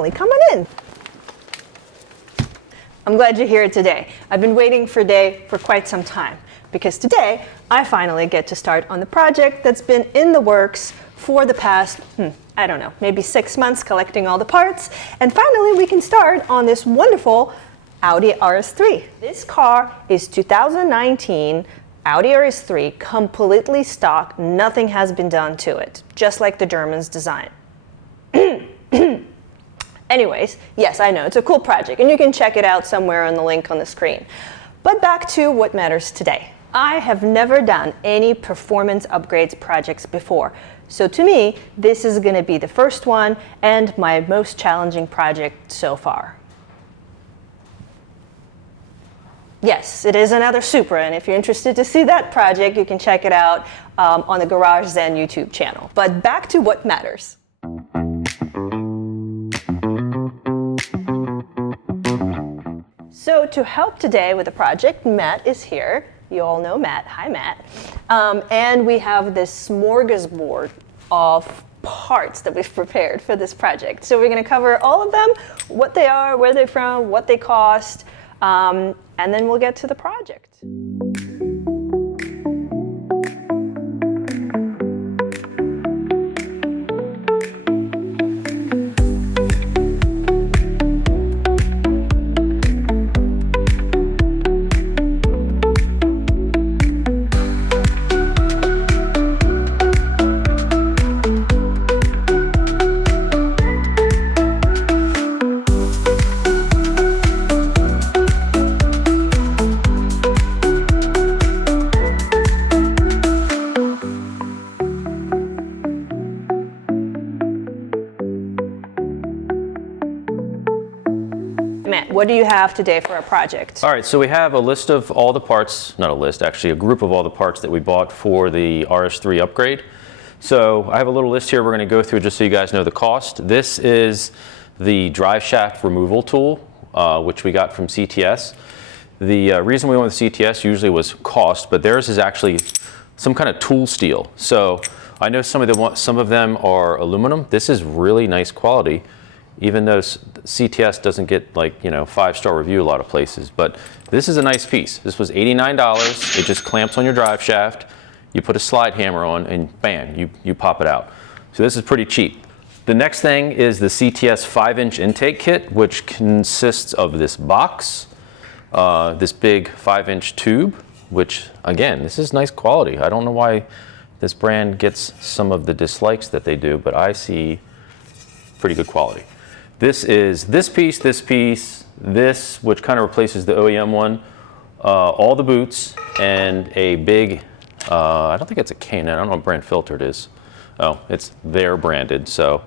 finally, come on in. I'm glad you're here today. I've been waiting for today for quite some time because today I finally get to start on the project that's been in the works for the past, I don't know, maybe 6 months, collecting all the parts. And finally we can start on this wonderful Audi RS3. This car is 2019 Audi RS3, completely stock, nothing has been done to it, just like the Germans design. Anyways, yes, I know, it's a cool project, and you can check it out somewhere on the link on the screen. But back to what matters today. I have never done any performance upgrades projects before, so to me, this is going to be the first one and my most challenging project so far. Yes, it is another Supra, and if you're interested to see that project, you can check it out on the Garage Zen YouTube channel. But back to what matters. So to help today with the project, Matt is here. You all know Matt. Hi, Matt. And we have this smorgasbord of parts that we've prepared for this project. So we're going to cover all of them, what they are, where they're from, what they cost, and then we'll get to the project. What do you have today for our project? All right, so we have a list of all the parts, not a list, actually a group of all the parts that we bought for the RS3 upgrade. So I have a little list here we're going to go through just so you guys know the cost. This is the drive shaft removal tool, which we got from CTS. The reason we went with CTS usually was cost, but theirs is actually some kind of tool steel. So I know some of them are aluminum. This is really nice quality, even though CTS doesn't get, like, you know, 5-star review a lot of places. But this is a nice piece. This was $89. It just clamps on your drive shaft. You put a slide hammer on and bam, you pop it out. So this is pretty cheap. The next thing is the CTS 5-inch intake kit, which consists of this box, this big 5-inch tube, which again, this is nice quality. I don't know why this brand gets some of the dislikes that they do, but I see pretty good quality. This is this piece, this, which kind of replaces the OEM one, all the boots, and a big, I don't think it's a K-net, I don't know what brand filter it is. Oh, it's their branded, so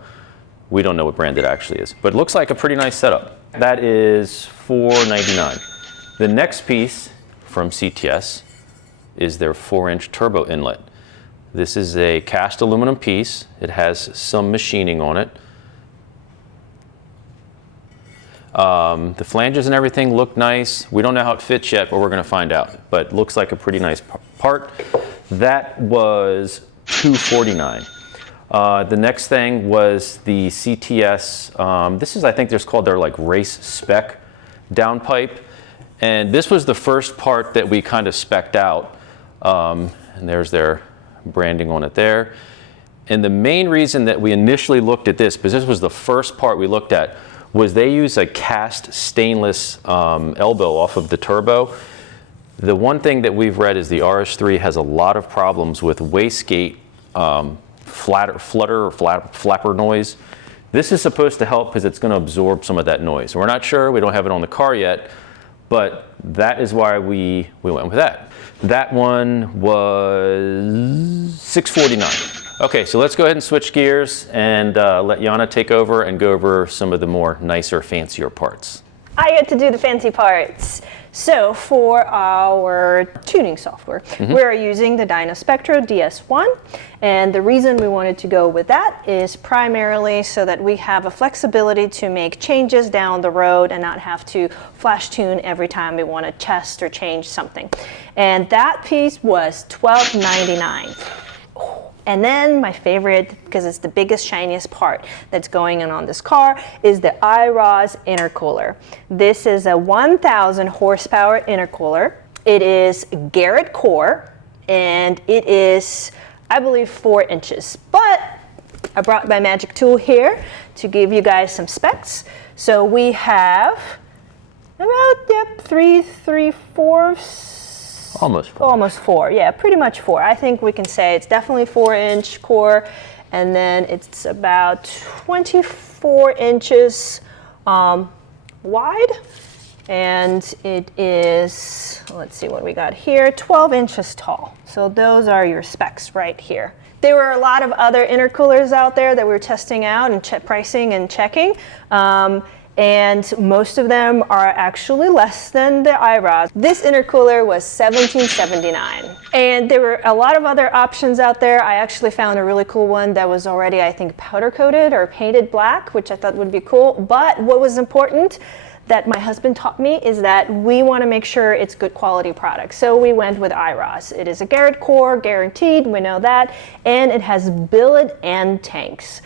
we don't know what brand it actually is. But it looks like a pretty nice setup. That is $4.99. The next piece from CTS is their 4-inch turbo inlet. This is a cast aluminum piece. It has some machining on it. The flanges and everything look nice. We don't know how it fits yet, but we're going to find out. But it looks like a pretty nice part. That was $2.49. The next thing was the CTS. This is, I think, there's called their like RaceSpec downpipe, and this was the first part that we kind of spec'd out. And there's their branding on it there. And the main reason that we initially looked at this, because this was the first part we looked at, was they use a cast stainless elbow off of the turbo. The one thing that we've read is the RS3 has a lot of problems with wastegate flapper noise. This is supposed to help because it's going to absorb some of that noise. We're not sure, we don't have it on the car yet, but that is why we went with that. That one was $6.49. Okay, so let's go ahead and switch gears and let Jana take over and go over some of the more nicer, fancier parts. I get to do the fancy parts. So for our tuning software, we're using the Dyno Spectro DS1. And the reason we wanted to go with that is primarily so that we have a flexibility to make changes down the road and not have to flash tune every time we want to test or change something. And that piece was $12.99. And then my favorite, because it's the biggest, shiniest part that's going on this car, is the Iroz intercooler. This is a 1,000 horsepower intercooler. It is Garrett core, and it is, I believe, 4 inches. But I brought my magic tool here to give you guys some specs. So we have about 3/4. Almost 4, yeah, pretty much 4. I think we can say it's definitely 4-inch core, and then it's about 24 inches wide, and it is, let's see what we got here, 12 inches tall. So those are your specs right here. There were a lot of other intercoolers out there that we were testing out and pricing and checking. And most of them are actually less than the Iroz. This intercooler was $17.79. And there were a lot of other options out there. I actually found a really cool one that was already, I think, powder coated or painted black, which I thought would be cool. But what was important that my husband taught me is that we want to make sure it's good quality product. So we went with Iroz. It is a Garrett core, guaranteed, we know that, and it has billet and tanks.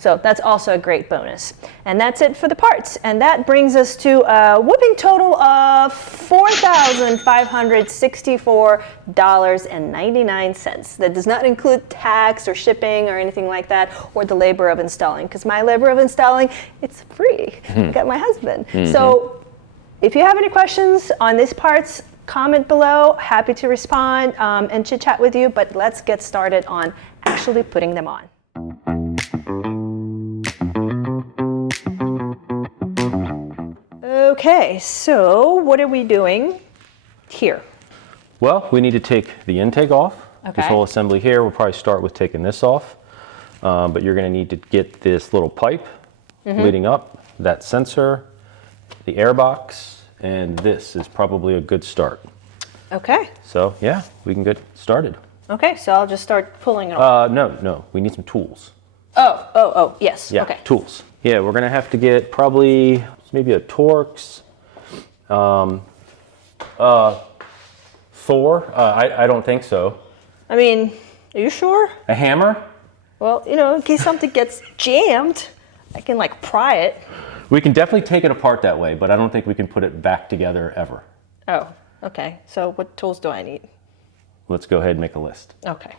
So that's also a great bonus. And that's it for the parts. And that brings us to a whooping total of $4,564.99. That does not include tax or shipping or anything like that, or the labor of installing. Because my labor of installing, it's free. I got my husband. So if you have any questions on these parts, comment below. Happy to respond and chit chat with you. But let's get started on actually putting them on. Okay, so what are we doing here? Well, we need to take the intake off. Okay. This whole assembly here, we'll probably start with taking this off. But you're going to need to get this little pipe leading up, that sensor, the air box, and this is probably a good start. Okay. So yeah, we can get started. Okay, so I'll just start pulling it off. No, we need some tools. Oh, yes, Yeah, okay. tools. Yeah, we're going to have to get probably maybe a Torx, Thor, I don't think so. I mean, are you sure? A hammer? Well, you know, in case something gets jammed, I can like pry it. We can definitely take it apart that way, but I don't think we can put it back together ever. Oh, okay. So what tools do I need? Let's go ahead and make a list. Okay.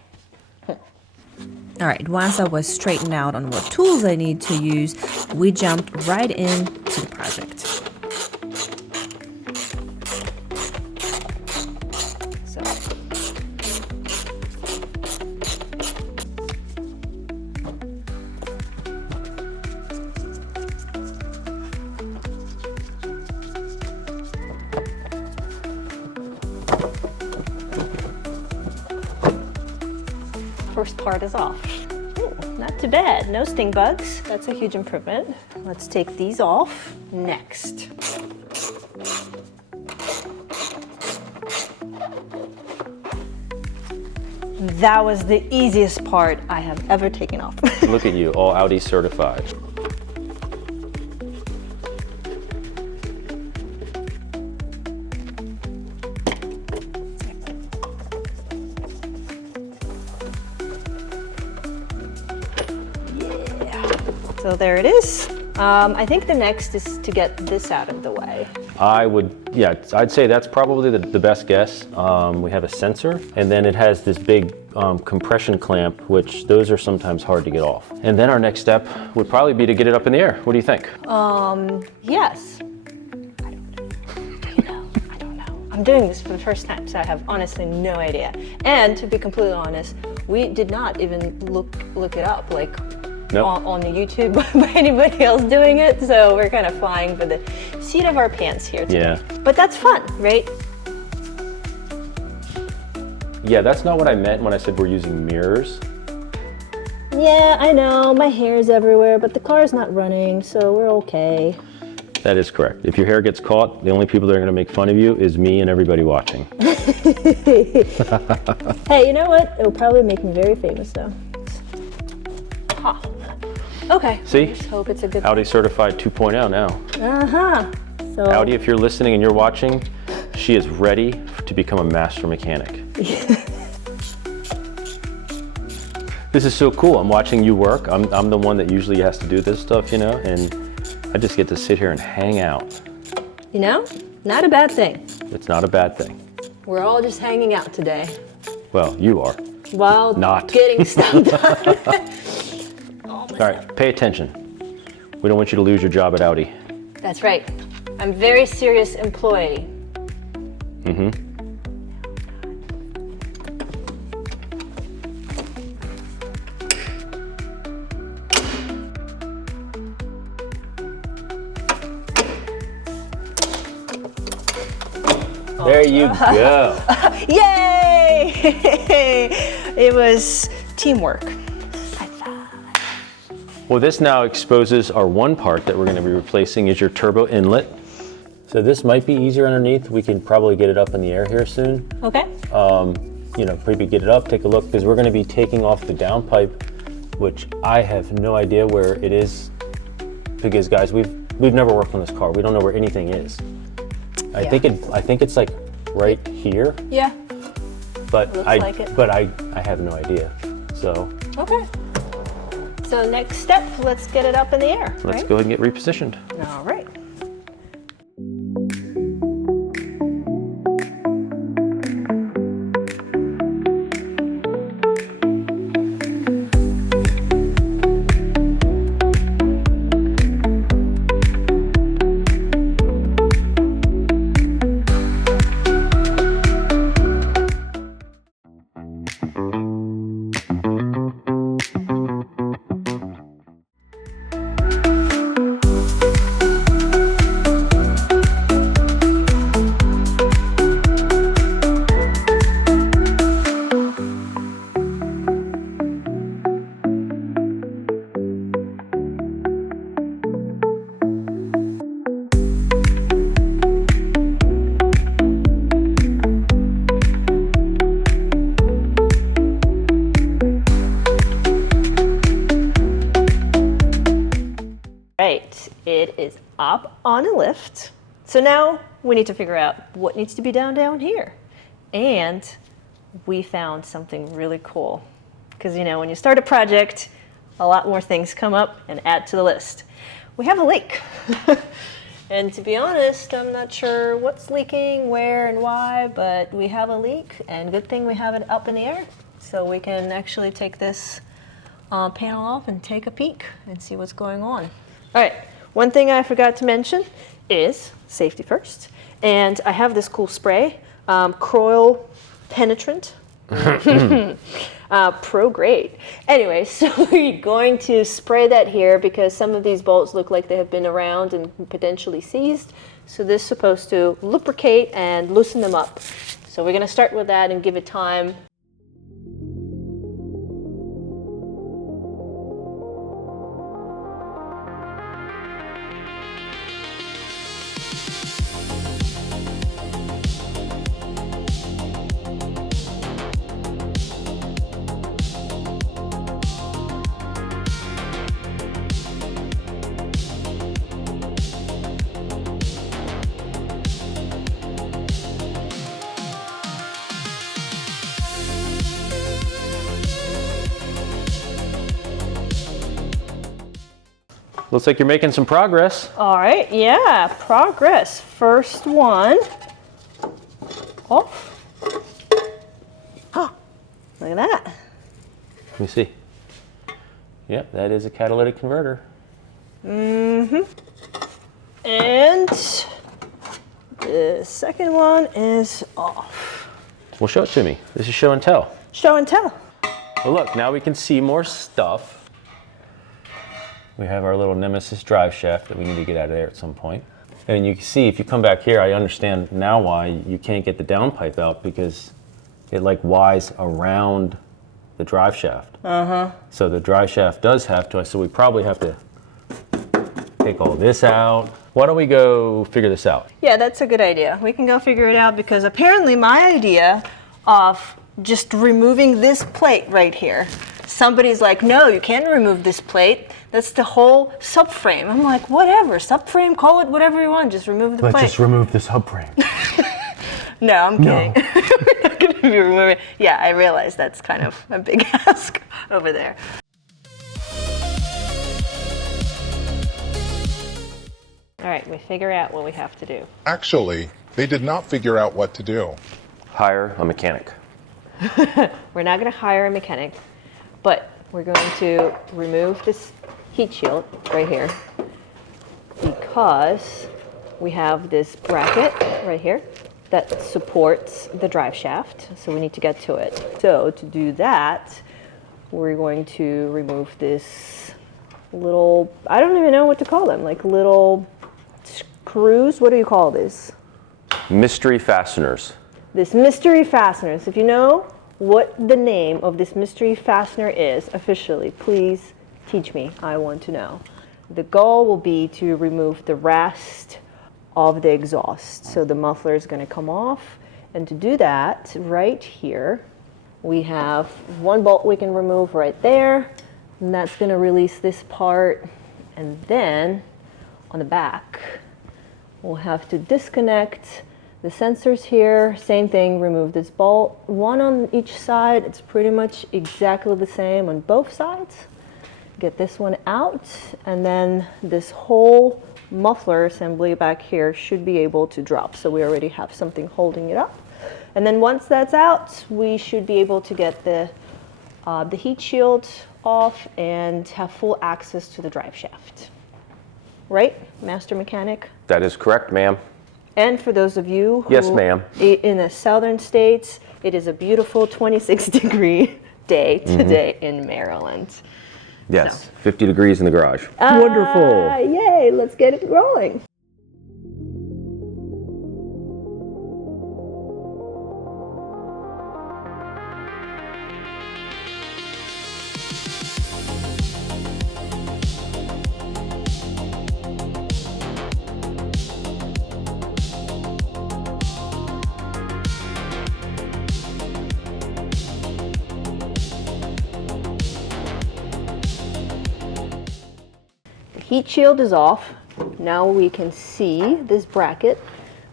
All right, once I was straightened out on what tools I need to use, we jumped right into the project. So. First part is off. Ooh, not too bad. No sting bugs. That's a huge improvement. Let's take these off next. That was the easiest part I have ever taken off. Look at you, all Audi certified. So there it is. I think the next is to get this out of the way. I'd say that's probably the best guess. We have a sensor, and then it has this big compression clamp, which those are sometimes hard to get off. And then our next step would probably be to get it up in the air. What do you think? Yes. I don't know. I'm doing this for the first time, so I have honestly no idea. And to be completely honest, we did not even look it up, like Nope. on the YouTube by anybody else doing it. So we're kind of flying for the seat of our pants here today. Yeah. But that's fun, right? Yeah, that's not what I meant when I said we're using mirrors. Yeah, I know. My hair is everywhere, but the car is not running, so we're okay. That is correct. If your hair gets caught, the only people that are going to make fun of you is me and everybody watching. Hey, you know what? It'll probably make me very famous, though. Huh. Okay. See? Let's hope it's a good Audi certified 2.0 now. Uh-huh. So Audi, if you're listening and you're watching, she is ready to become a master mechanic. This is so cool. I'm watching you work. I'm the one that usually has to do this stuff, you know, and I just get to sit here and hang out. You know, not a bad thing. It's not a bad thing. We're all just hanging out today. Well, you are. While Not. getting stuff done. All right, pay attention. We don't want you to lose your job at Audi. That's right. I'm a very serious employee. Mm-hmm. There you go. Yay! It was teamwork. Well, this now exposes our one part that we're going to be replacing is your turbo inlet. So this might be easier underneath. We can probably get it up in the air here soon. Okay. You know, maybe get it up, take a look, because we're going to be taking off the downpipe, which I have no idea where it is. Because guys, we've never worked on this car. We don't know where anything is. I think it's like right here. Yeah. But Looks I like it. but I have no idea. So Okay. So next step, let's get it up in the air. let's right? go ahead and get repositioned. All right. Right, it is up on a lift. So now we need to figure out what needs to be down here. And we found something really cool. Because you know, when you start a project, a lot more things come up and add to the list. We have a leak. And to be honest, I'm not sure what's leaking, where and why, but we have a leak, and good thing we have it up in the air. So we can actually take this panel off and take a peek and see what's going on. All right, one thing I forgot to mention is safety first. And I have this cool spray, Croil Penetrant. Pro grade. Anyway, so we're going to spray that here because some of these bolts look like they have been around and potentially seized. So this is supposed to lubricate and loosen them up. So we're going to start with that and give it time. Looks like you're making some progress. All right, yeah, progress. First one off. Oh, look at that. Let me see. Yep, that is a catalytic converter. Mm-hmm. And the second one is off. Well, show it to me. This is show and tell. Show and tell. Well, look, now we can see more stuff. We have our little Nemesis drive shaft that we need to get out of there at some point. And you can see, if you come back here, I understand now why you can't get the downpipe out, because it like Y's around the drive shaft. Uh-huh. So the drive shaft does have to, so we probably have to take all this out. Why don't we go figure this out? Yeah, that's a good idea. We can go figure it out because apparently my idea of just removing this plate right here, somebody's like, no, you can't remove this plate. That's the whole subframe. I'm like, whatever, subframe, call it whatever you want, just remove the plate. Let's just remove this subframe. No, I'm kidding. We're not going to be removing. Yeah, I realize that's kind of a big ask over there. All right, we figure out what we have to do. Actually, they did not figure out what to do. Hire a mechanic. We're not going to hire a mechanic, but we're going to remove this heat shield right here because we have this bracket right here that supports the drive shaft, so we need to get to it. So to do that, we're going to remove this little, I don't even know what to call them, like little screws. What do you call this? Mystery fasteners. This mystery fasteners. If you know what the name of this mystery fastener is officially, please teach me. I want to know. The goal will be to remove the rest of the exhaust. So the muffler is going to come off. And to do that, right here, we have one bolt we can remove right there. And that's going to release this part. And then on the back, we'll have to disconnect the sensors here. Same thing, remove this bolt. One on each side. It's pretty much exactly the same on both sides. Get this one out, and then this whole muffler assembly back here should be able to drop. So we already have something holding it up. And then once that's out, we should be able to get the heat shield off and have full access to the drive shaft. Right, Master Mechanic? That is correct, ma'am. And for those of you who, Yes, ma'am. In the southern states, it is a beautiful 26-degree day today in Maryland. Yes, So. 50 degrees in the garage. Wonderful. Yay, let's get it rolling. Heat shield is off. Now we can see this bracket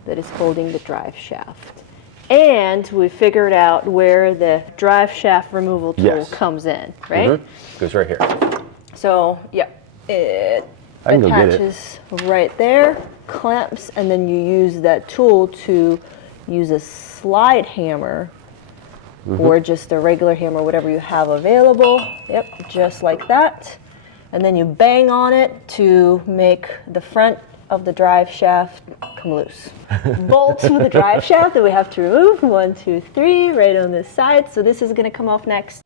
that is holding the drive shaft. And we figured out where the drive shaft removal tool comes in, right? Goes right here. So, yeah, it I can go get it. attaches right there, clamps, and then you use that tool to use a slide hammer or just a regular hammer, whatever you have available. Yep, just like that. And then you bang on it to make the front of the drive shaft come loose. Bolts for the drive shaft that we have to remove, 1, 2, 3, right on this side. So this is going to come off next.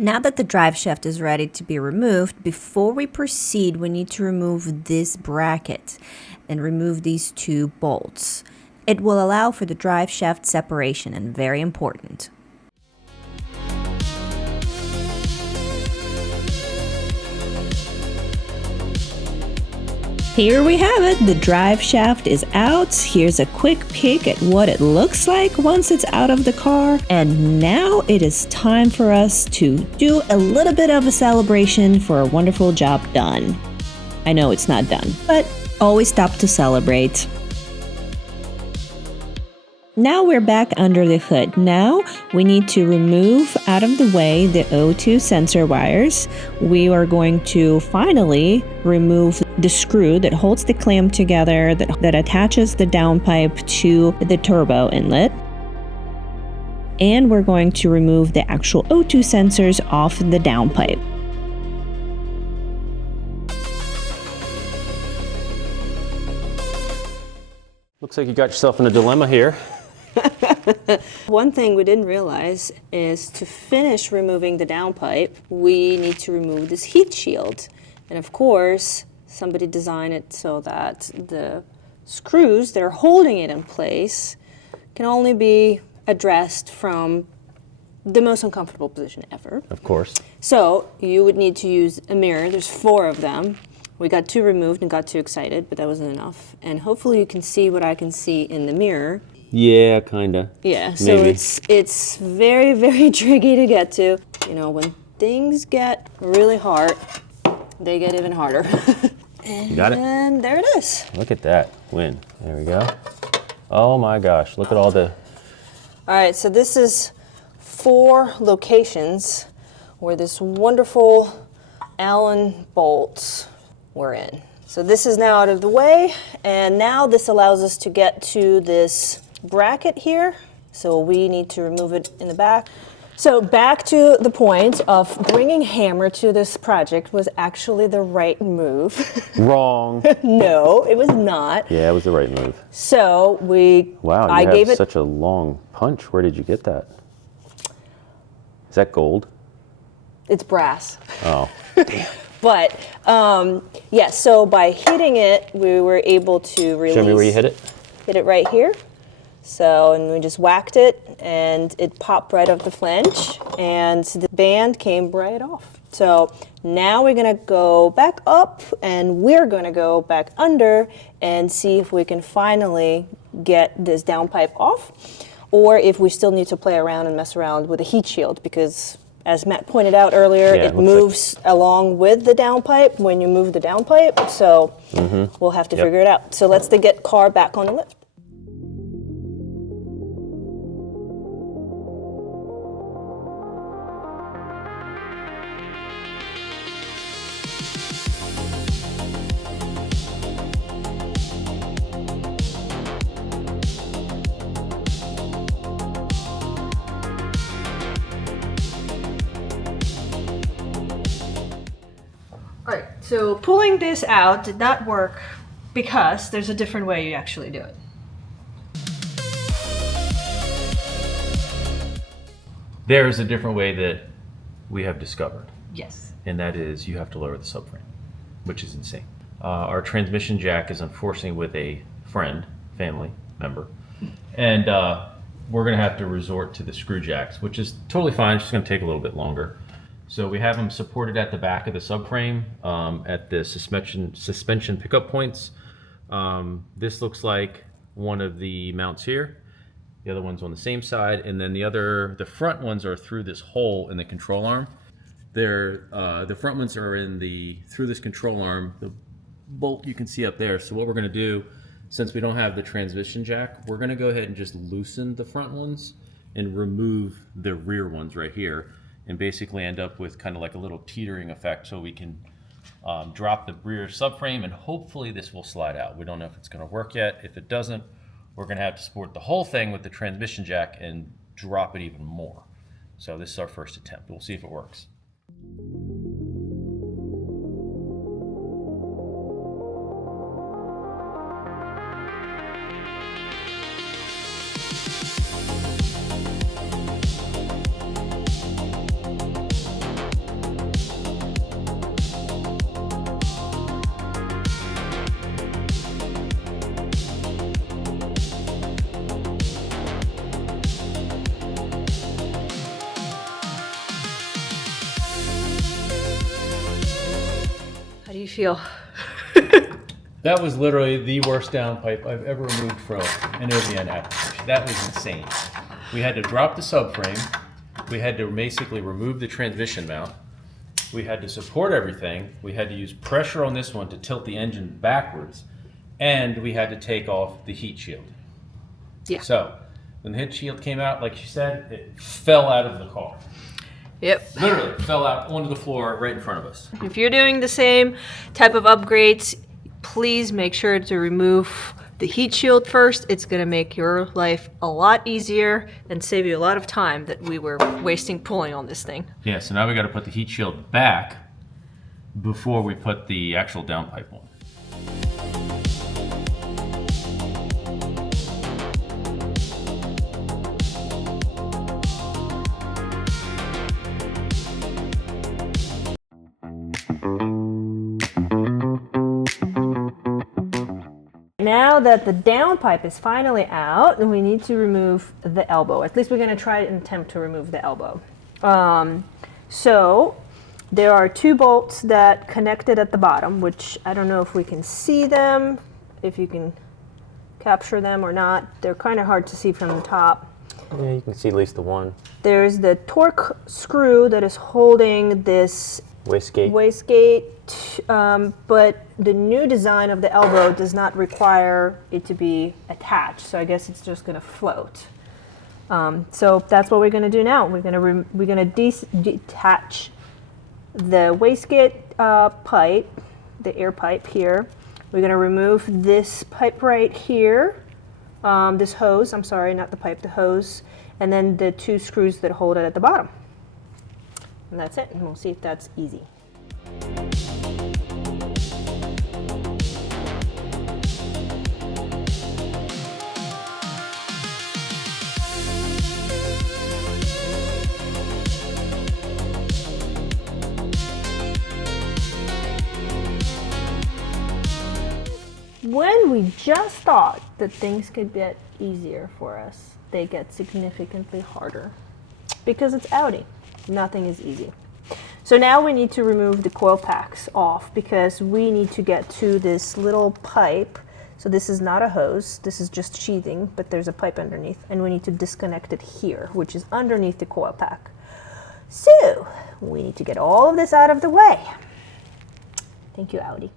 Now that the drive shaft is ready to be removed, before we proceed, we need to remove this bracket and remove these 2 bolts. It will allow for the drive shaft separation, and very important. Here we have it. The drive shaft is out. Here's a quick peek at what it looks like once it's out of the car. And now it is time for us to do a little bit of a celebration for a wonderful job done. I know it's not done, but always stop to celebrate. Now we're back under the hood. Now we need to remove out of the way the O2 sensor wires. We are going to finally remove the screw that holds the clamp together, that attaches the downpipe to the turbo inlet. And we're going to remove the actual O2 sensors off the downpipe. Looks like you got yourself in a dilemma here. One thing we didn't realize is to finish removing the downpipe, we need to remove this heat shield. And of course, somebody designed it so that the screws that are holding it in place can only be addressed from the most uncomfortable position ever. Of course. So you would need to use a mirror. There's 4 of them. We got 2 removed and got too excited, but that wasn't enough. And hopefully you can see what I can see in the mirror. Yeah, kinda. Yeah, so Maybe. it's very, very tricky to get to. you know, when things get really hard, they get even harder. You got it? And there it is. Look at that win. There we go. Oh my gosh, look at all the... All right, so this is 4 locations where this wonderful Allen bolts were in. So this is now out of the way, and now this allows us to get to this bracket here. So we need to remove it in the back. So back to the point of bringing hammer to this project was actually the right move. Wrong. No, it was not. Yeah, it was the right move. So Wow, I you gave have it such a long punch. Where did you get that? Is that gold? It's brass. Oh. But yeah, so by hitting it, we were able to release. Show me where you hit it. Hit it right here. So, and we just whacked it, and it popped right off the flange, and the band came right off. So now we're gonna go back up, and we're gonna go back under and see if we can finally get this downpipe off, or if we still need to play around and mess around with a heat shield, because as Matt pointed out earlier, Yeah, it moves along with the downpipe when you move the downpipe, so we'll have to figure it out. So let's get car back on the lift. Alright, so pulling this out did not work because there's a different way you actually do it. There is a different way that we have discovered, Yes. and that is you have to lower the subframe, which is insane. Our transmission jack is unfortunately with a friend, family member, and we're going to have to resort to the screw jacks, which is totally fine. It's just going to take a little bit longer. So we have them supported at the back of the subframe at the suspension pickup points. This looks like one of the mounts here. The other one's on the same side, and then the front ones are through this hole in the control arm. The front ones are through this control arm. The bolt you can see up there. So what we're going to do, since we don't have the transmission jack, we're going to go ahead and just loosen the front ones and remove the rear ones right here, and basically end up with kind of like a little teetering effect, so we can drop the rear subframe, and hopefully this will slide out. We don't know if it's going to work yet. If it doesn't, we're going to have to support the whole thing with the transmission jack and drop it even more. So this is our first attempt. We'll see if it works. How do you feel? That was literally the worst downpipe I've ever removed from an OBN application. That was insane. We had to drop the subframe. We had to basically remove the transmission mount. We had to support everything. We had to use pressure on this one to tilt the engine backwards. And we had to take off the heat shield. Yeah. So when the heat shield came out, like you said, it fell out of the car. Yep. Literally fell out onto the floor right in front of us. If you're doing the same type of upgrades, please make sure to remove the heat shield first. It's going to make your life a lot easier and save you a lot of time that we were wasting pulling on this thing. Yeah, so now we got to put the heat shield back before we put the actual downpipe on. Now that the downpipe is finally out, we need to remove the elbow. At least we're going to try and attempt to remove the elbow. So there are 2 bolts that connected at the bottom, which I don't know if we can see them, if you can capture them or not. They're kind of hard to see from the top. Yeah, you can see at least the one. There's the torque screw that is holding this wastegate, but the new design of the elbow does not require it to be attached, so I guess it's just going to float. So that's what we're going to do now. We're going to detach the wastegate pipe, the air pipe here. We're going to remove this pipe right here, this hose, I'm sorry, not the pipe, the hose, and then the two screws that hold it at the bottom. And that's it, and we'll see if that's easy. When we just thought that things could get easier for us, they get significantly harder. Because it's Audi, nothing is easy. So now we need to remove the coil packs off because we need to get to this little pipe. So this is not a hose, this is just sheathing, but there's a pipe underneath, and we need to disconnect it here, which is underneath the coil pack. So we need to get all of this out of the way. Thank you, Audi.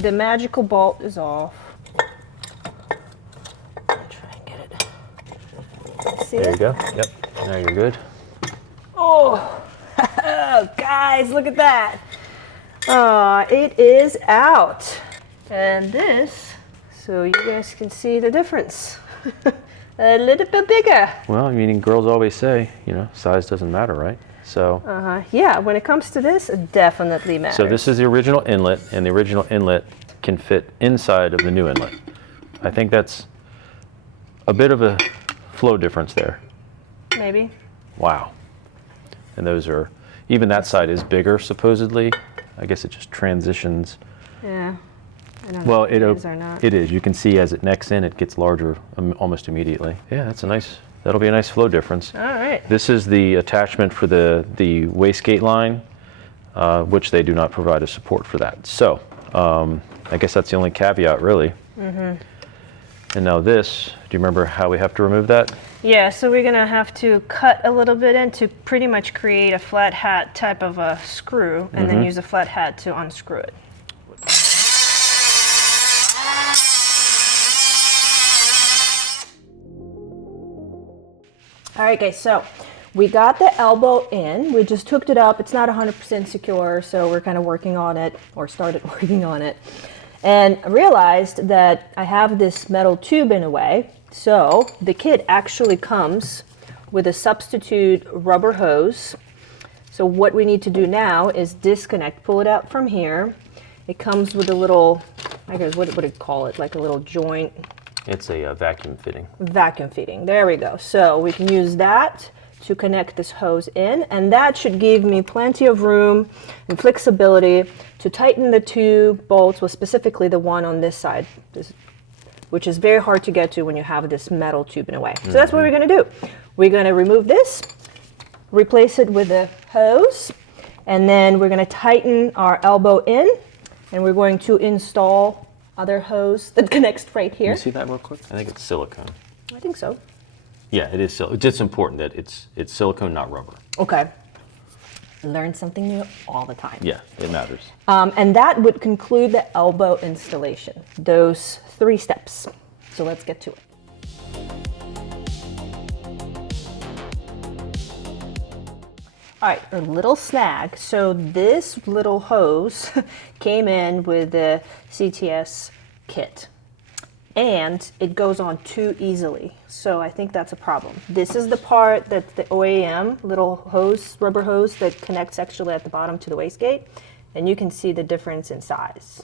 The magical bolt is off. I'll try and get it. See There it? you go. Yep. Now you're good. Oh, guys, look at that. It is out. And this, so you guys can see the difference. A little bit bigger. Well, I mean, girls always say, you know, size doesn't matter, right? So, yeah, when it comes to this, it definitely matters. so this is the original inlet, and the original inlet can fit inside of the new inlet. I think that's a bit of a flow difference there. Maybe. Wow. And those are, even that side is bigger, supposedly. I guess it just transitions. Yeah. I don't know Well, if it is or not. it is. You can see as it necks in, it gets larger almost immediately. Yeah, that's a nice, that'll be a nice flow difference. All right. This is the attachment for the wastegate line, which they do not provide a support for that. So I guess that's the only caveat, really. Mm-hmm. And now this, do you remember how we have to remove that? Yeah, so we're gonna have to cut a little bit in to pretty much create a flat hat type of a screw, and then use a flat hat to unscrew it. All right, guys, so we got the elbow in. We just hooked it up. It's not 100% secure, so we're kind of working on it, or started working on it. And I realized that I have this metal tube in a way. So the kit actually comes with a substitute rubber hose. So what we need to do now is disconnect, pull it out from here. It comes with a little, I guess, what would it call it? Like a little joint. It's a vacuum fitting. Vacuum fitting, there we go. So we can use that to connect this hose in, and that should give me plenty of room and flexibility to tighten the two bolts, well, specifically the one on this side, which is very hard to get to when you have this metal tube in a way. So that's what we're gonna do. We're gonna remove this, replace it with a hose, and then we're gonna tighten our elbow in, and we're going to install other hose that connects right Can here. you see that real quick? I think it's silicone. I think so. Yeah, it is. It's just important that it's silicone, not rubber. Okay. Learn something new all the time. Yeah, it matters. And that would conclude the elbow installation, those 3 steps. So let's get to it. All right, a little snag. So this little hose came in with the CTS kit, and it goes on too easily. So I think that's a problem. This is the part that's the OEM little hose, rubber hose that connects actually at the bottom to the wastegate, and you can see the difference in size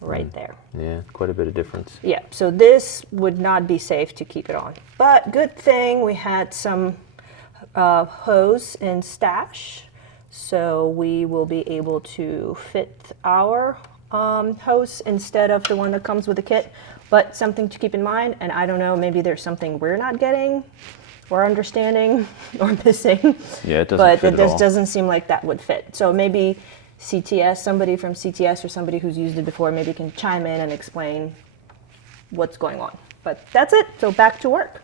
right there. Yeah, quite a bit of difference. Yeah, so this would not be safe to keep it on. But good thing we had some hose in stash, so we will be able to fit our hose instead of the one that comes with the kit. But something to keep in mind, and I don't know, maybe there's something we're not getting or understanding or missing. Yeah, it doesn't but fit it at just all. doesn't seem like that would fit. So maybe CTS, somebody from CTS or somebody who's used it before, maybe can chime in and explain what's going on. But that's it, so back to work.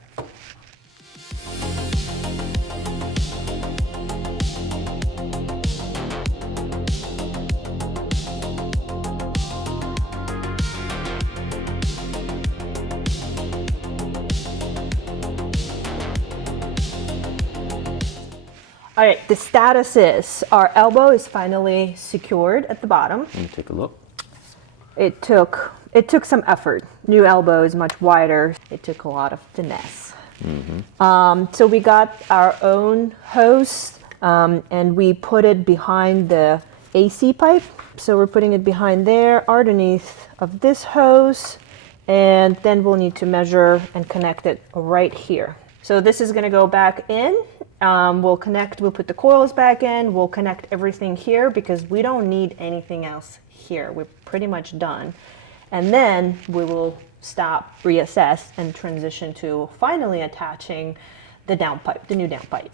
All right, the status is our elbow is finally secured at the bottom. Let me take a look. It took some effort. New elbow is much wider. It took a lot of finesse. So we got our own hose, and we put it behind the AC pipe. So we're putting it behind there, underneath of this hose, and then we'll need to measure and connect it right here. So this is going to go back in. We'll put the coils back in, we'll connect everything here because we don't need anything else here. We're pretty much done. And then we will stop, reassess, and transition to finally attaching the downpipe, the new downpipe.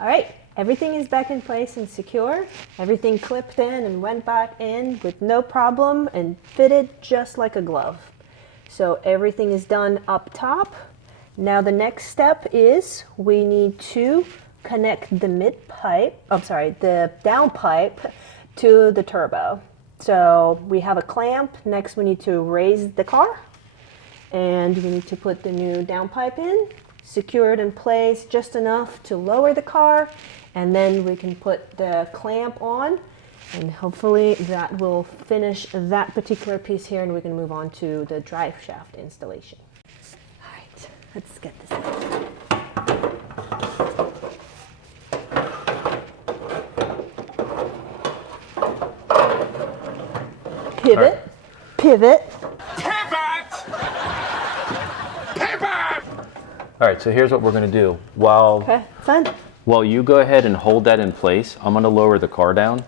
All right, everything is back in place and secure. Everything clipped in and went back in with no problem and fitted just like a glove. So everything is done up top. Now the next step is we need to connect the the downpipe to the turbo. So we have a clamp. Next we need to raise the car, and we need to put the new downpipe in, secure it in place just enough to lower the car, and then we can put the clamp on, and hopefully that will finish that particular piece here, and we can move on to the drive shaft installation. All right, let's get this in. Pivot, pivot. All right, so here's what we're going to do. While Okay, fine. Well, you go ahead and hold that in place. I'm going to lower the car down,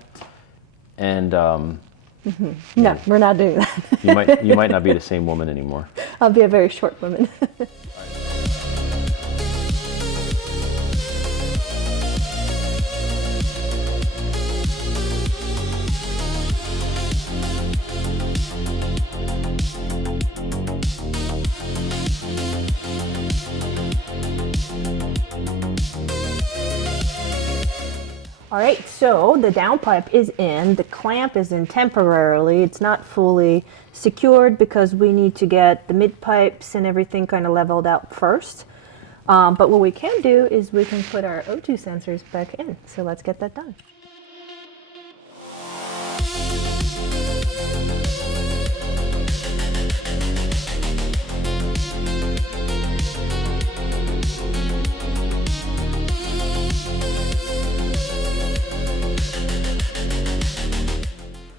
and No, we're not doing that. you might not be the same woman anymore. I'll be a very short woman. All right, so the downpipe is in, the clamp is in temporarily. It's not fully secured because we need to get the mid-pipes and everything kind of leveled out first. But what we can do is we can put our O2 sensors back in. So let's get that done.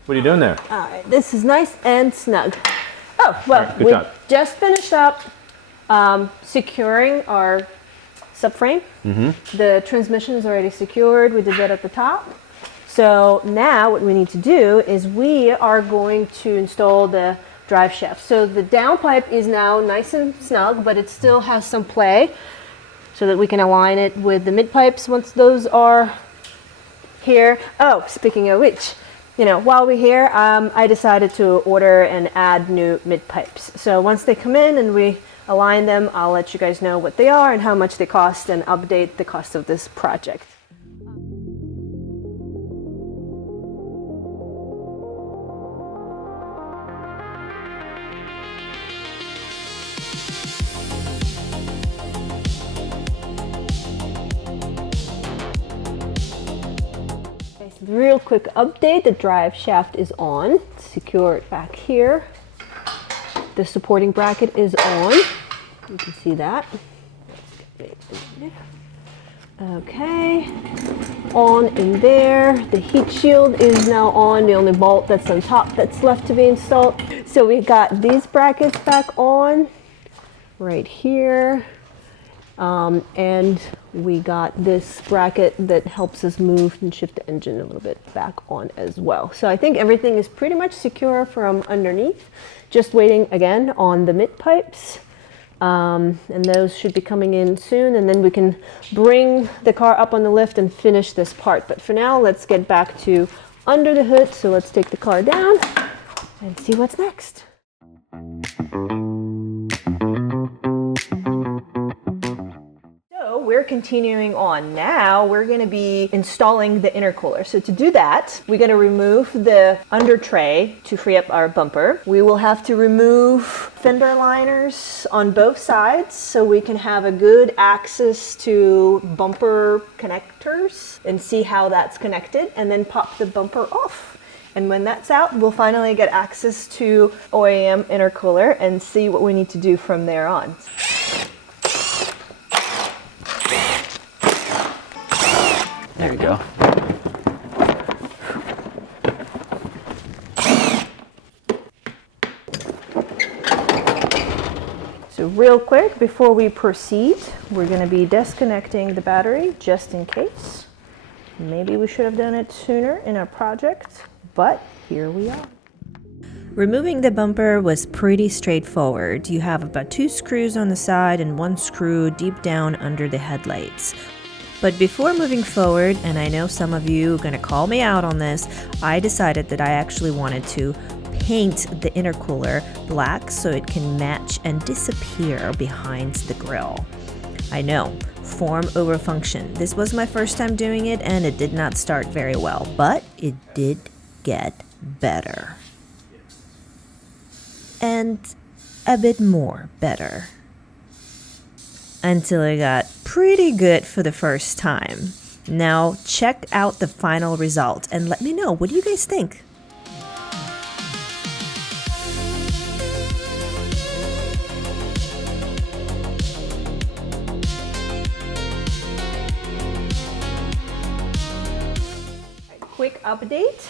What are you doing there? All right, this is nice and snug. Oh, well, right, good we job. just finished up securing our subframe. The transmission is already secured. We did that at the top. So now what we need to do is we are going to install the drive shaft. So the downpipe is now nice and snug, but it still has some play so that we can align it with the midpipes once those are here. Oh, speaking of which, you know, while we're here, I decided to order and add new midpipes. So once they come in and we align them, I'll let you guys know what they are and how much they cost and update the cost of this project. Real quick update, the drive shaft is on, secured back here. The supporting bracket is on, you can see that. Okay, on in there. The heat shield is now on, the only bolt that's on top that's left to be installed. So we've got these brackets back on, right here. And we got this bracket that helps us move and shift the engine a little bit back on as well. So I think everything is pretty much secure from underneath. Just waiting again on the midpipes. And those should be coming in soon, and then we can bring the car up on the lift and finish this part. But for now, let's get back to under the hood. So let's take the car down and see what's next. We're continuing on. Now we're going to be installing the intercooler. So to do that, we're going to remove the under tray to free up our bumper. We will have to remove fender liners on both sides so we can have a good access to bumper connectors and see how that's connected, and then pop the bumper off. And when that's out, we'll finally get access to OEM intercooler and see what we need to do from there on. There you go. So real quick, before we proceed, we're going to be disconnecting the battery just in case. Maybe we should have done it sooner in our project, but here we are. Removing the bumper was pretty straightforward. You have about 2 screws on the side and 1 screw deep down under the headlights. But before moving forward, and I know some of you are going to call me out on this, I decided that I actually wanted to paint the intercooler black so it can match and disappear behind the grille. I know, form over function. This was my first time doing it and it did not start very well, but it did get better. And a bit more better. Until it got pretty good for the first time. Now check out the final result and let me know, what do you guys think? Quick update.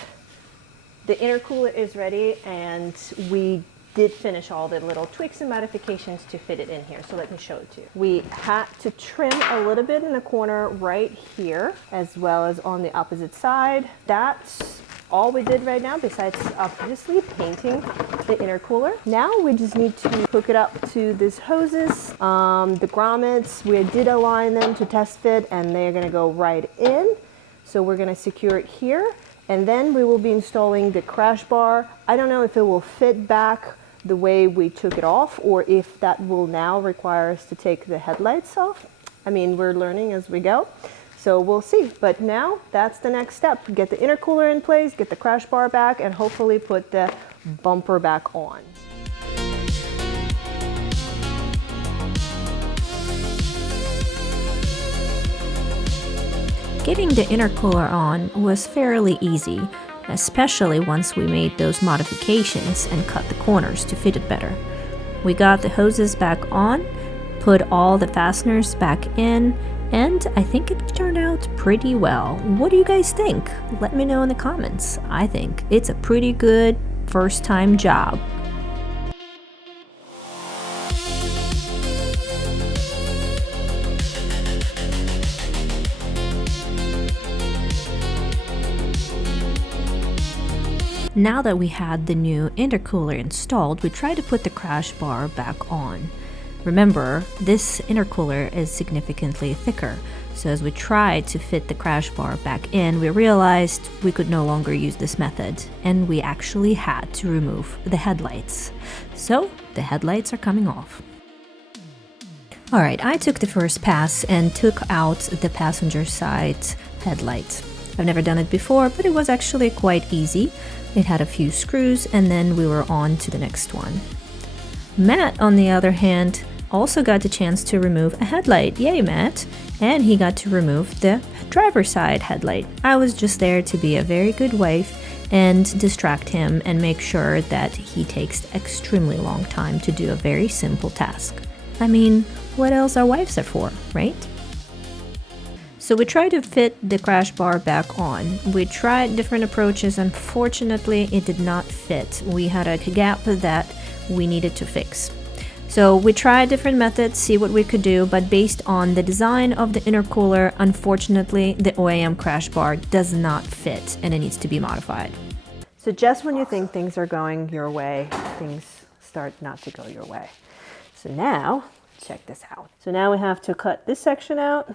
The intercooler is ready and we did finish all the little tweaks and modifications to fit it in here. So let me show it to you. We had to trim a little bit in the corner right here, as well as on the opposite side. That's all we did right now, besides obviously painting the intercooler. Now we just need to hook it up to these hoses. The grommets, we did align them to test fit and they're gonna go right in. So we're gonna secure it here. And then we will be installing the crash bar. I don't know if it will fit back the way we took it off or if that will now require us to take the headlights off. I mean, we're learning as we go, so we'll see. But now that's the next step. Get the intercooler in place, get the crash bar back, and hopefully put the bumper back on. Getting the intercooler on was fairly easy, especially once we made those modifications and cut the corners to fit it better. We got the hoses back on, put all the fasteners back in, and I think it turned out pretty well. What do you guys think? Let me know in the comments. I think it's a pretty good first time job. Now that we had the new intercooler installed, we tried to put the crash bar back on. Remember, this intercooler is significantly thicker, so as we tried to fit the crash bar back in, we realized we could no longer use this method, and we actually had to remove the headlights. So, the headlights are coming off. Alright, I took the first pass and took out the passenger side headlight. I've never done it before, but it was actually quite easy. It had a few screws, and then we were on to the next one. Matt, on the other hand, also got the chance to remove a headlight. Yay, Matt! And he got to remove the driver's side headlight. I was just there to be a very good wife and distract him and make sure that he takes extremely long time to do a very simple task. I mean, what else are wives are for, right? So we tried to fit the crash bar back on. We tried different approaches. Unfortunately, it did not fit. We had a gap that we needed to fix. So we tried different methods, see what we could do, but based on the design of the intercooler, unfortunately, the OEM crash bar does not fit and it needs to be modified. So just when you think things are going your way, things start not to go your way. So now, check this out. So now we have to cut this section out,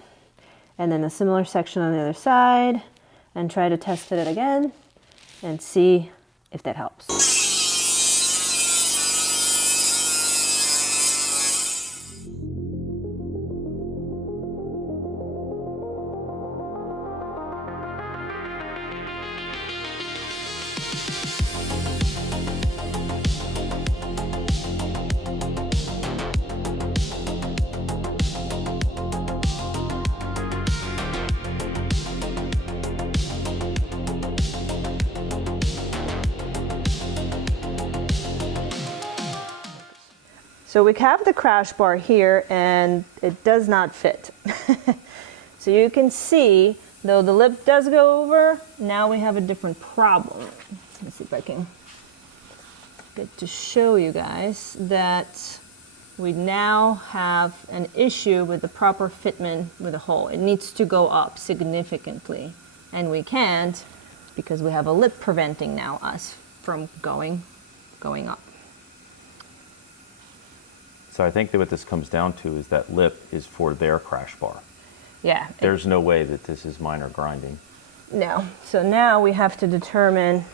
and then a similar section on the other side, and try to test fit it again and see if that helps. So we have the crash bar here and it does not fit. So you can see, though the lip does go over, now we have a different problem. Let's see if I can get to show you guys that we now have an issue with the proper fitment with the hole. It needs to go up significantly, and we can't because we have a lip preventing now us from going up. So I think that what this comes down to is that lip is for their crash bar. Yeah. There's no way that this is minor grinding. No. So now we have to determine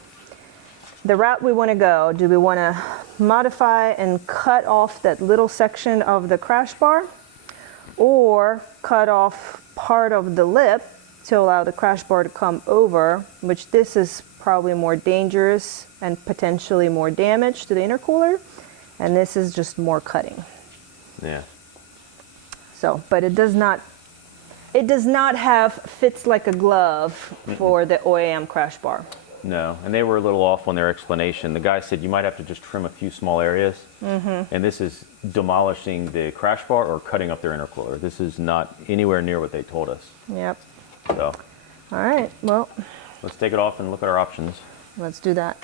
the route we want to go. Do we want to modify and cut off that little section of the crash bar, or cut off part of the lip to allow the crash bar to come over, which this is probably more dangerous and potentially more damage to the intercooler, and this is just more cutting. Yeah. So, but it does not have fits like a glove for the OEM crash bar. No, and they were a little off on their explanation. The guy said you might have to just trim a few small areas, and this is demolishing the crash bar or cutting up their intercooler. This is not anywhere near what they told us. Yep. So, all right, well, let's take it off and look at our options. Let's do that.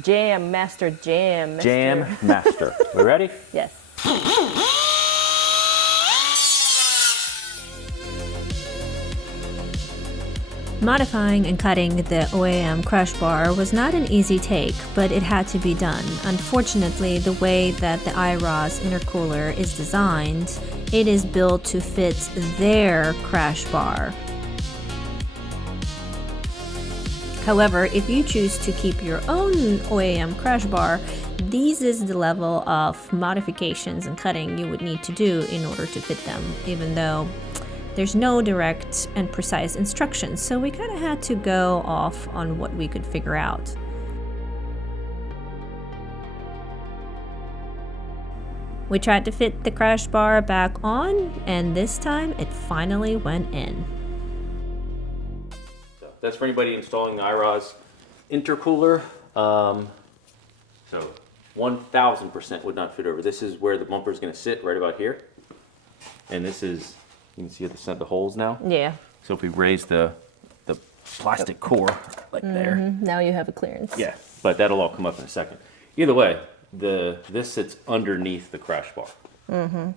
Jam master, jam master. Jam master. We ready? Yes. Modifying and cutting the OEM crash bar was not an easy take, but it had to be done. Unfortunately, the way that the Iroz intercooler is designed, it is built to fit their crash bar. However, if you choose to keep your own OEM crash bar, this is the level of modifications and cutting you would need to do in order to fit them, even though there's no direct and precise instructions, so we kind of had to go off on what we could figure out. We tried to fit the crash bar back on, and this time it finally went in. That's for anybody installing the Iroz intercooler. So 1000% would not fit over. This is where the bumper is going to sit, right about here. And this is, you can see at the center the holes now. Yeah. So if we raise the plastic core like there. Now you have a clearance. Yeah, but that'll all come up in a second. Either way, this sits underneath the crash bar.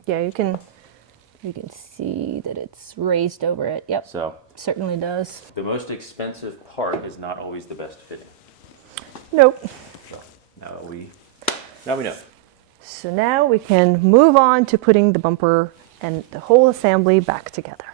Yeah, you can see that it's raised over it. Yep. So certainly does. the most expensive part is not always the best fitting. Nope. So now we know. So now we can move on to putting the bumper and the whole assembly back together.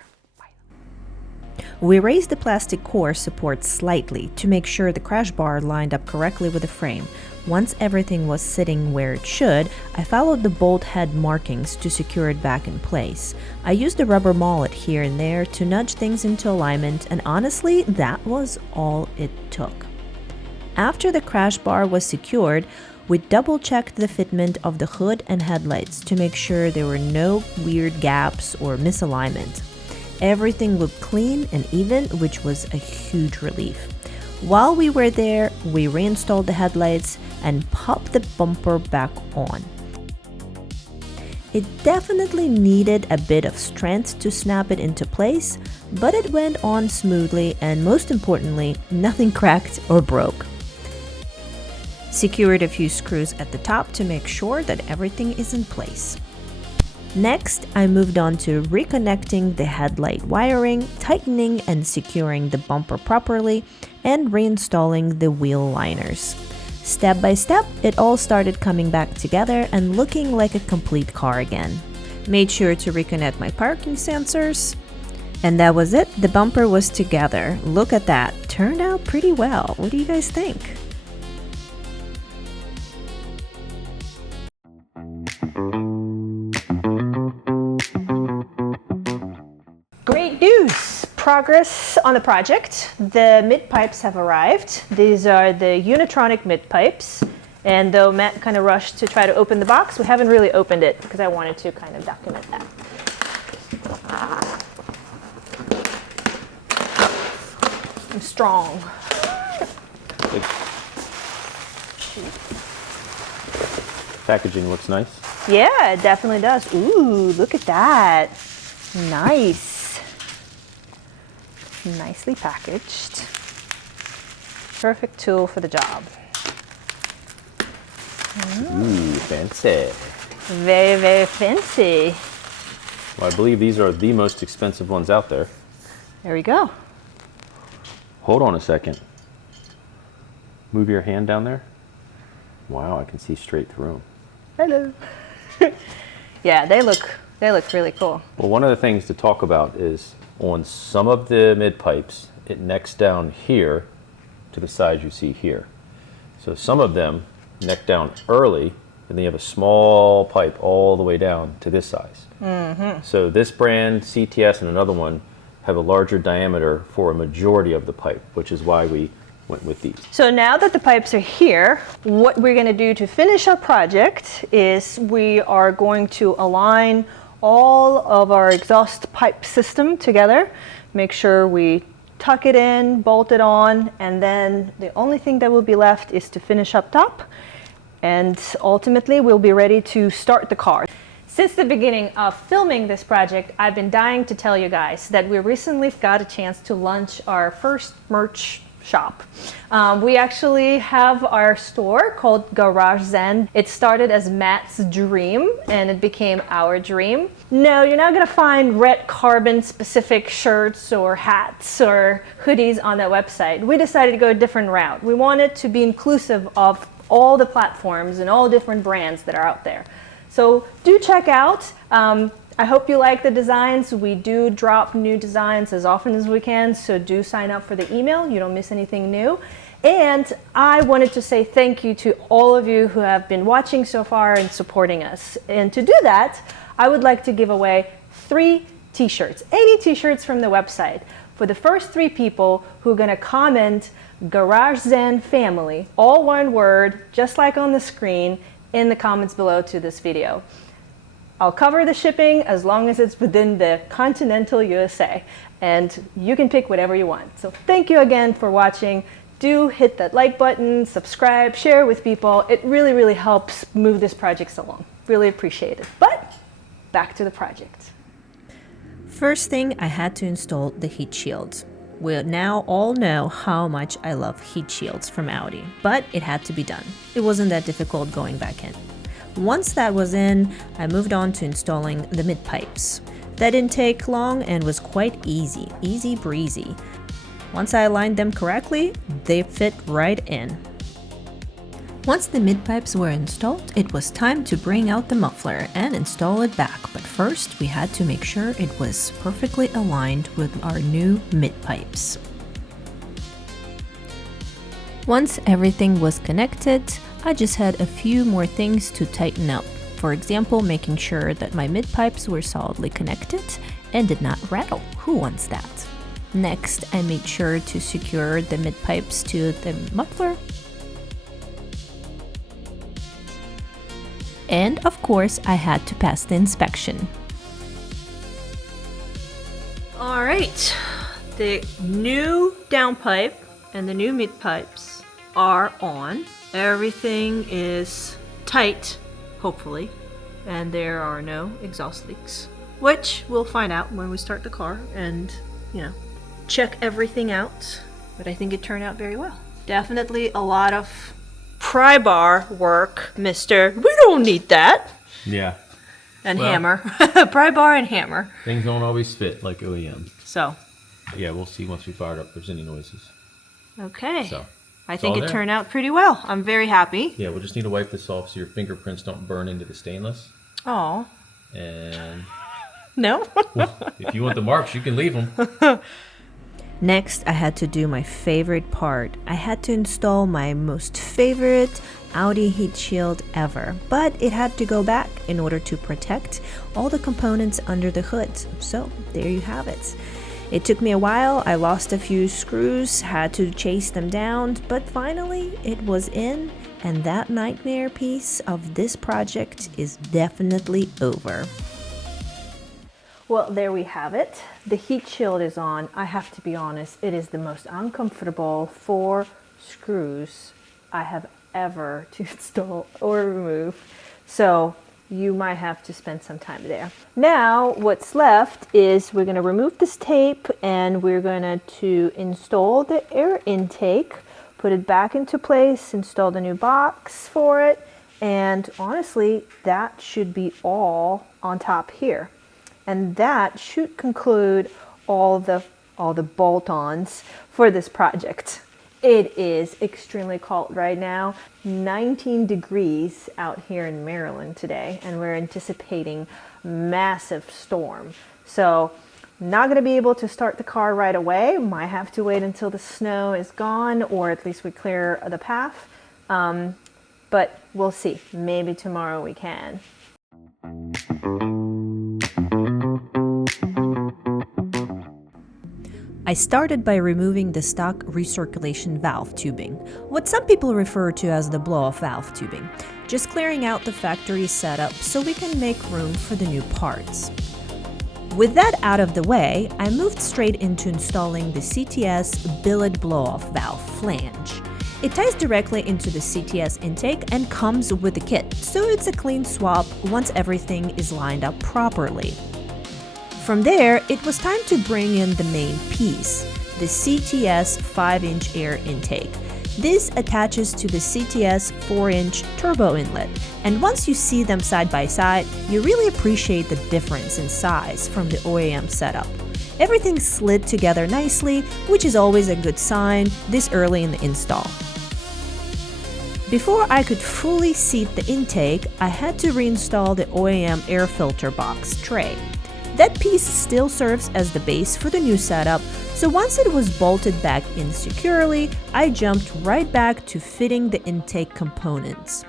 We raised the plastic core support slightly to make sure the crash bar lined up correctly with the frame. Once everything was sitting where it should, I followed the bolt head markings to secure it back in place. I used a rubber mallet here and there to nudge things into alignment, and honestly, that was all it took. After the crash bar was secured, we double-checked the fitment of the hood and headlights to make sure there were no weird gaps or misalignment. Everything looked clean and even, which was a huge relief. While we were there, we reinstalled the headlights and popped the bumper back on. It definitely needed a bit of strength to snap it into place, but it went on smoothly, and most importantly, nothing cracked or broke. Secured a few screws at the top to make sure that everything is in place. Next, I moved on to reconnecting the headlight wiring, tightening and securing the bumper properly, and reinstalling the wheel liners. Step by step, it all started coming back together and looking like a complete car again. Made sure to reconnect my parking sensors. And that was it, the bumper was together. Look at that, turned out pretty well. What do you guys think? Great news! Progress on the project. The mid-pipes have arrived. These are the Unitronic Midpipes. And though Matt kind of rushed to try to open the box, we haven't really opened it because I wanted to kind of document that. I'm strong. Packaging looks nice. Yeah, it definitely does. Ooh, look at that. Nice. Nicely packaged. Perfect tool for the job. Ooh, fancy. Very, very fancy. Well, I believe these are the most expensive ones out there. There we go. Hold on a second. Move your hand down there. Wow, I can see straight through them. Hello. Yeah, they look really cool. Well, one of the things to talk about is on some of the mid pipes, it necks down here to the size you see here. So some of them neck down early, and then you have a small pipe all the way down to this size. So this brand, CTS, and another one have a larger diameter for a majority of the pipe, which is why we went with these. So now that the pipes are here, what we're going to do to finish our project is we are going to align all of our exhaust pipe system together, make sure we tuck it in, bolt it on, and then the only thing that will be left is to finish up top, and ultimately we'll be ready to start the car. Since the beginning of filming this project, I've been dying to tell you guys that we recently got a chance to launch our first merch shop. We actually have our store called Garage Zen. It started as Matt's dream and it became our dream. No, you're not gonna find red carbon specific shirts or hats or hoodies on that website. We decided to go a different route. We wanted to be inclusive of all the platforms and all different brands that are out there. So do check out. I hope you like the designs. We do drop new designs as often as we can, so do sign up for the email. You don't miss anything new. And I wanted to say thank you to all of you who have been watching so far and supporting us. And to do that, I would like to give away 3 t-shirts, any t-shirts from the website, for the first 3 people who are gonna comment Garage Zen Family, all one word, just like on the screen, in the comments below to this video. I'll cover the shipping as long as it's within the continental USA, and you can pick whatever you want. So thank you again for watching. Do hit that like button, subscribe, share with people. It really, really helps move this project along. Really appreciate it. But back to the project. First thing, I had to install the heat shield. We now all know how much I love heat shields from Audi, but it had to be done. It wasn't that difficult going back in. Once that was in, I moved on to installing the mid-pipes. That didn't take long and was quite easy breezy. Once I aligned them correctly, they fit right in. Once the mid-pipes were installed, it was time to bring out the muffler and install it back, but first we had to make sure it was perfectly aligned with our new mid-pipes. Once everything was connected, I just had a few more things to tighten up. For example, making sure that my mid-pipes were solidly connected and did not rattle. Who wants that? Next, I made sure to secure the mid-pipes to the muffler. And of course, I had to pass the inspection. All right, the new downpipe and the new mid-pipes are on. Everything is tight, hopefully, and there are no exhaust leaks, which we'll find out when we start the car and, check everything out. But I think it turned out very well. Definitely a lot of pry bar work, mister. We don't need that. Yeah. And Well- hammer. Pry bar and hammer. Things don't always fit like OEM. So, Yeah, we'll see once we fire it up if there's any noises. okay. So, I it's think all it there. tuld out pretty well. I'm very happy. Yeah, we'll just need to wipe this off so your fingerprints don't burn into the stainless. Oh, And no? if you want the marks, you can leave them. Next, I had to do my favorite part. I had to install my most favorite Audi heat shield ever, but it had to go back in order to protect all the components under the hood. So there you have it. It took me a while. I lost a few screws, had to chase them down, but finally it was in, and that nightmare piece of this project is definitely over. Well, there we have it. The heat shield is on. I have to be honest, it is the most uncomfortable 4 screws I have ever to install or remove. So you might have to spend some time there. Now, what's left is we're gonna remove this tape and we're gonna to install the air intake, put it back into place, install the new box for it, and honestly, that should be all on top here. And that should conclude all the bolt-ons for this project. It is extremely cold right now, 19 degrees out here in Maryland today, and we're anticipating massive storm. So not going to be able to start the car right away. Might have to wait until the snow is gone, or at least we clear the path. But we'll see. Maybe tomorrow we can. I started by removing the stock recirculation valve tubing, what some people refer to as the blow-off valve tubing, just clearing out the factory setup so we can make room for the new parts. With that out of the way, I moved straight into installing the CTS billet blow-off valve flange. It ties directly into the CTS intake and comes with the kit, so it's a clean swap once everything is lined up properly. From there, it was time to bring in the main piece, the CTS 5-inch air intake. This attaches to the CTS 4-inch turbo inlet, and once you see them side by side, you really appreciate the difference in size from the OEM setup. Everything slid together nicely, which is always a good sign this early in the install. Before I could fully seat the intake, I had to reinstall the OEM air filter box tray. That piece still serves as the base for the new setup, so once it was bolted back in securely, I jumped right back to fitting the intake components.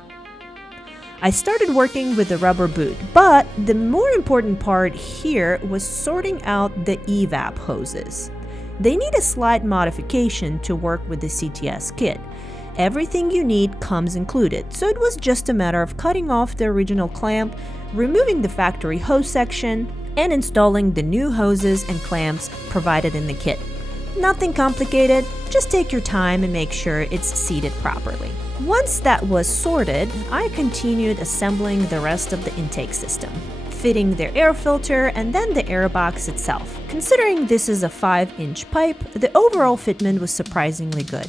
I started working with the rubber boot, but the more important part here was sorting out the evap hoses. They need a slight modification to work with the CTS kit. Everything you need comes included, so it was just a matter of cutting off the original clamp, removing the factory hose section, and installing the new hoses and clamps provided in the kit. Nothing complicated, just take your time and make sure it's seated properly. Once that was sorted, I continued assembling the rest of the intake system. fitting the air filter and then the air box itself. Considering this is a 5-inch pipe, the overall fitment was surprisingly good.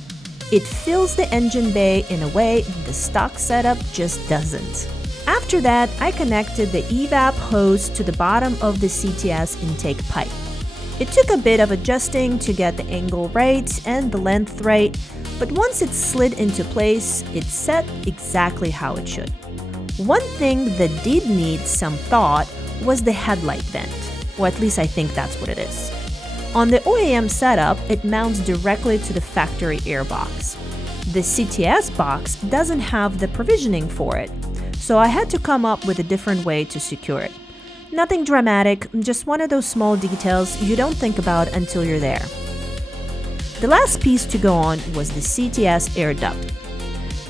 It fills the engine bay in a way the stock setup just doesn't. After that, I connected the evap hose to the bottom of the CTS intake pipe. It took a bit of adjusting to get the angle right and the length right, but once it slid into place, it set exactly how it should. One thing that did need some thought was the headlight vent, or at least I think that's what it is. On the OEM setup, it mounts directly to the factory air box. The CTS box doesn't have the provisioning for it, so I had to come up with a different way to secure it. Nothing dramatic, just one of those small details you don't think about until you're there. The last piece to go on was the CTS air duct.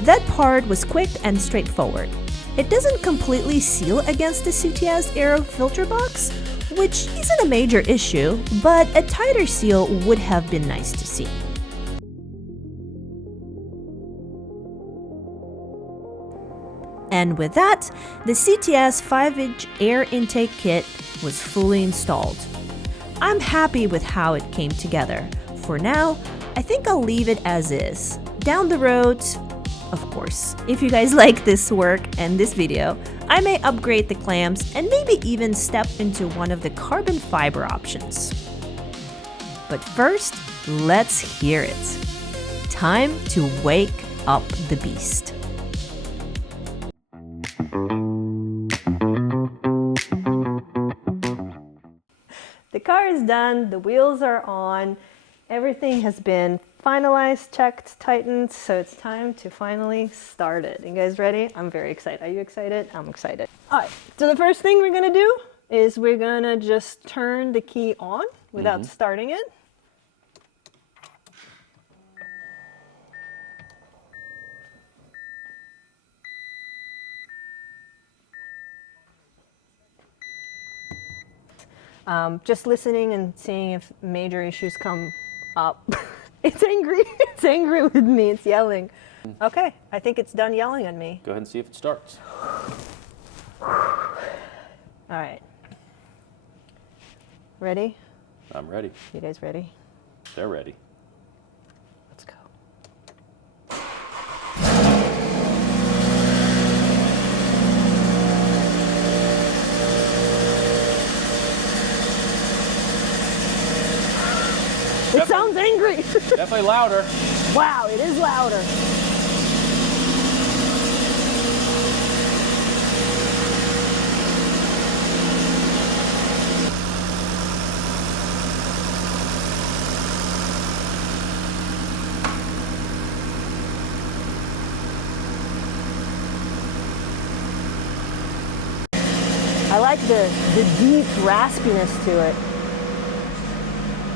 That part was quick and straightforward. It doesn't completely seal against the CTS air filter box, which isn't a major issue, but a tighter seal would have been nice to see. And with that, the CTS 5-inch air intake kit was fully installed. I'm happy with how it came together. For now, I think I'll leave it as is. Down the road, of course, if you guys like this work and this video, I may upgrade the clamps and maybe even step into one of the carbon fiber options. But first, let's hear it. Time to wake up the beast. The car is done, the wheels are on, everything has been finalized, checked, tightened, so it's time to finally start it. You guys ready? I'm very excited. Are you excited? I'm excited. All right, so the first thing we're gonna do is we're gonna just turn the key on without starting it. Just listening and seeing if major issues come up. It's angry. It's angry with me. It's yelling. Okay, I think it's done yelling at me. Go ahead and see if it starts. All right. Ready? I'm ready. You guys ready? They're ready. Let's go. It sounds angry. Definitely louder. Wow, it is louder. I like the deep raspiness to it.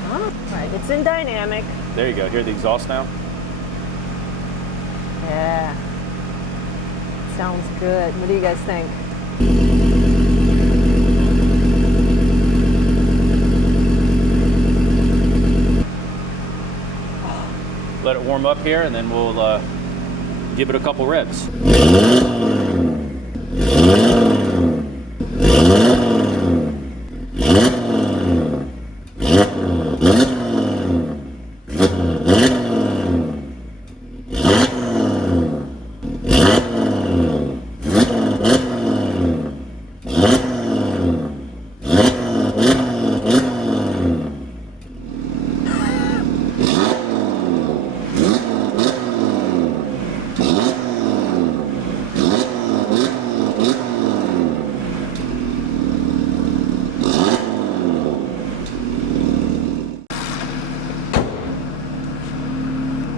All right, it's in dynamic. There you go. Hear the exhaust now? Yeah. Sounds good. What do you guys think? Let it warm up here and then we'll give it a couple revs.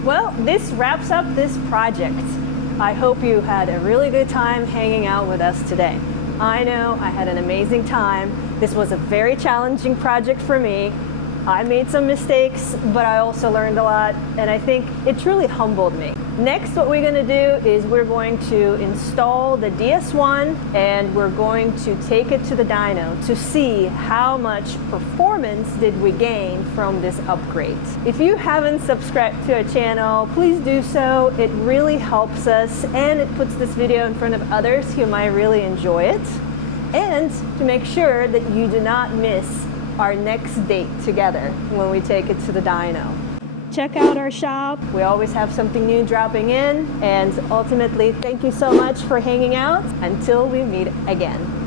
Well, this wraps up this project. I hope you had a really good time hanging out with us today. I know I had an amazing time. This was a very challenging project for me. I made some mistakes, but I also learned a lot, and I think it truly humbled me. Next, what we're going to do is we're going to install the DS1 and we're going to take it to the dyno to see how much performance did we gain from this upgrade. If you haven't subscribed to our channel, please do so. It really helps us and it puts this video in front of others who might really enjoy it. and to make sure that you do not miss our next date together when we take it to the dyno. Check out our shop. We always have something new dropping in. And ultimately, thank you so much for hanging out. Until we meet again.